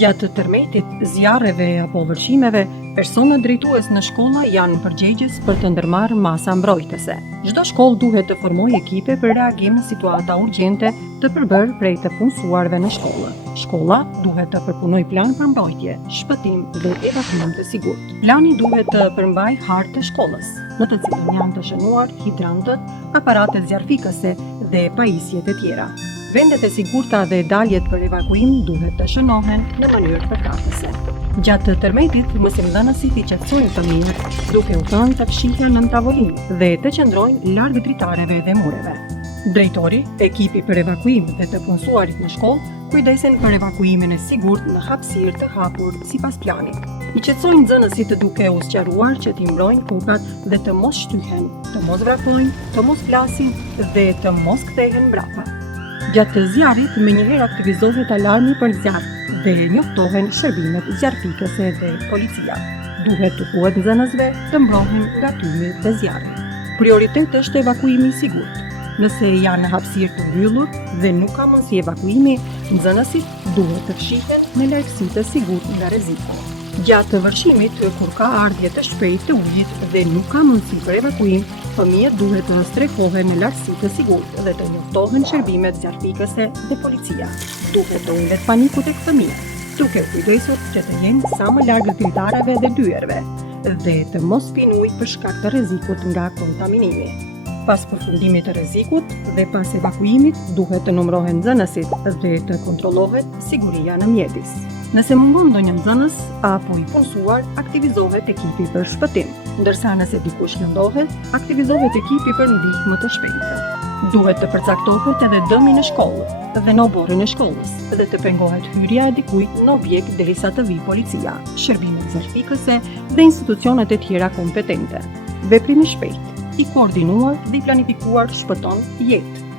Gjatë tërmetit, zjarreve apo vërshimeve, personat drejtues në shkolla janë përgjegjës për të ndërmarrë masa mbrojtëse. Çdo shkollë duhet të formojë ekipe për reagim në situata urgjente të përbërë prej të punësuarve në shkollë. Shkolla duhet të përpunojë plan për mbrojtje, shpëtim dhe evakuim të sigurt. Plani duhet të përmbajë hartë të shkollës, në të cilën janë të shënuar hidrantët, aparatet zjarfikëse dhe pajisjet e tjera. Vendet e sigurta dhe daljet për evakuim duhet të shënohen në mënyrë përkatëse. Gjatë tërmetit, mësimdhënësit i qetësojnë fëmijët duke u thënë të fshihen nën tavolinë dhe të qëndrojnë larg dritareve dhe mureve. Drejtori, ekipi për evakuim dhe të punësuarit në shkollë kujdesen për evakuimin e sigurt në hapësirë të hapur sipas planit. I qetësojnë nxënësit duke u sqaruar që t'i mbrojnë kukat dhe të mos shtyhen, të mos vrapojnë, të mos flasin dhe të mos kthehen mbrapa. Gjatë zjarrit, menjëherë aktivizohet alarmi për zjarr dhe njoftohen shërbimet zjarfikëse dhe policia. Duhet të thuhet nxënësve të mbrohen nga tymi dhe zjarri. Prioritet është evakuimi i sigurt. Nëse janë në hapësirë të mbyllur dhe nuk ka mundësi evakuimi, nxënësit duhet të fshihen në largësi të sigurt nga rreziku. Gjatë vërshimit, kur ka ardhje të shpejtë të ujit dhe nuk ka mundësi për evakuim, fëmijët duhet të strehohen në largësi të sigurt dhe të njoftohen shërbimet zjarfikëse dhe policia. Duhet të ulet paniku tek fëmijët, duke u kujdesur që të jenë sa më larg dritareve dhe dyerve dhe të mos pinë ujë për shkak të rrezikut nga kontaminimi. Pas përfundimit të rrezikut dhe pas evakuimit, duhet të numërohen nxënësit dhe të kontrollohet siguria në mjedis. Nëse mungon ndonjë nxënës apo i punësuar, aktivizohet ekipi për shpëtim, ndërsa nëse dikush lëndohet, aktivizohet ekipi për ndihmë të shpejtë. Duhet të përcaktohet edhe dëmi në shkollë dhe në oborrin e shkollës dhe të pengohet hyrja e dikujt në objekt derisa të vijë policia, shërbimet zjarfikëse dhe institucionet e tjera kompetente. Veprimi i shpejtë, i koordinuar dhe i planifikuar shpëton jetë.